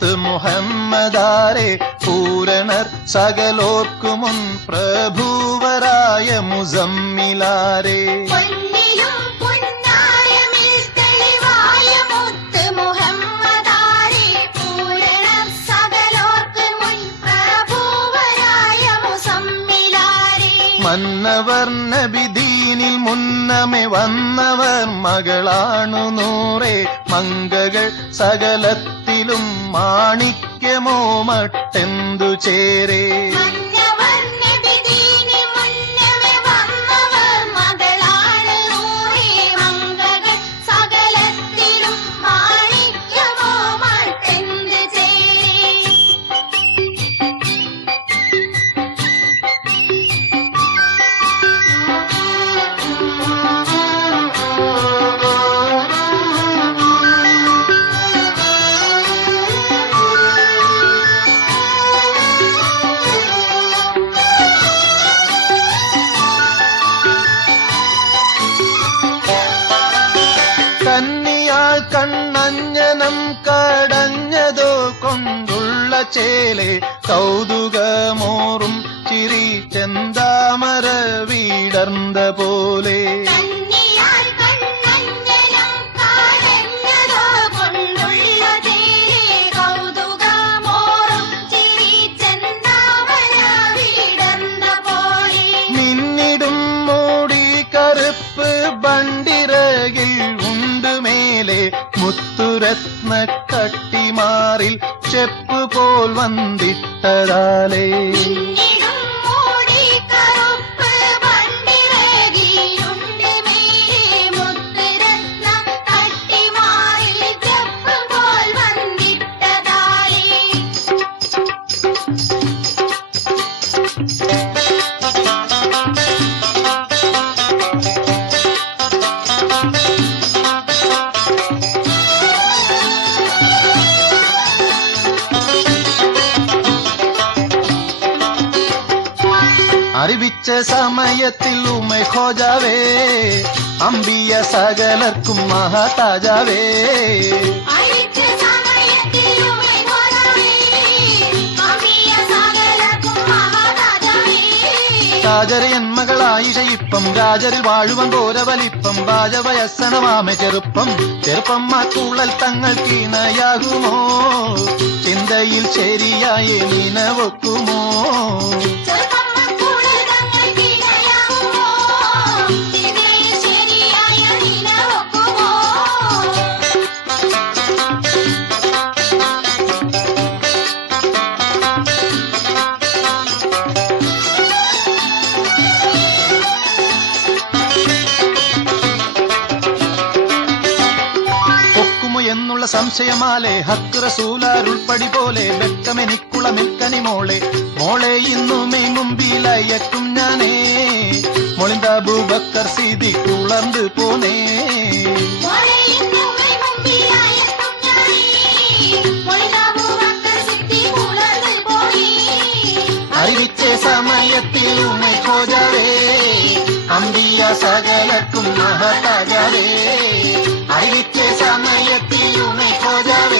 മുത്ത് മുഹമ്മദാരെ പൂരണർ സകലോർക്കുമുൻ പ്രഭുവരായ മുസമ്മിലാരെ മന്നവർ നബിദീനിൽ മുന്നമേ വന്നവർ മകളാണു നൂറേ മംഗകൾ സകലത്തിലും മാണിക്യമോ മട്ടെന്തു ചേരേ കന്നിയാൾ കണ്ണഞ്ജനം കടഞ്ഞതോ കൊണ്ടുള്ള ചേലെ കൗതുകമോറും ചിരി ചെന്താമര വീടർന്ന പോലെ മിന്നിടും മൂടി കറുപ്പ് ബണ്ടിറകിൽ മുത്തുരത്ന കട്ടിമാറിൽ ചെപ്പ് പോൽ വന്നിട്ടതാലേ അറിവിച്ച സമയത്തിൽ ഉമ്മ ഖോജാവേ അമ്പിയ സകലർക്കും മഹാതാജാവേ രാജരയൻ മകളായിഷ ഇപ്പം രാജരിൽ വാഴുവൻ ഘോരവലിപ്പം രാജവയസ്സണമാമ ചെറുപ്പം ചെറുപ്പം മാക്കുള്ളൽ തങ്ങൾക്ക് ഇണയാകുമോ ചിന്തയിൽ ശരിയായ നിനവൊക്കുമോ എന്നുള്ള സംശയമാലെ ഹക്ക് റസൂലാരുൾപ്പടി പോലെ വെക്കമെനിക്കുള്ള മിൽക്കനിമോളെ മോളെ ഇന്നുമേ മുമ്പിലയക്കും ഞാനേ മൊളിന്താബൂബക്കർ സിദ്ദീഖ് ഉളർന്നു പോനേ അറിവിച്ച സമയത്തിൽ ഉമ്മ ഖോജാവേ അമ്പിയ സകലർക്കും മഹതാജാവേ അറിവിച്ച സമയത്തിൽ ഉമ്മ ഖോജാവേ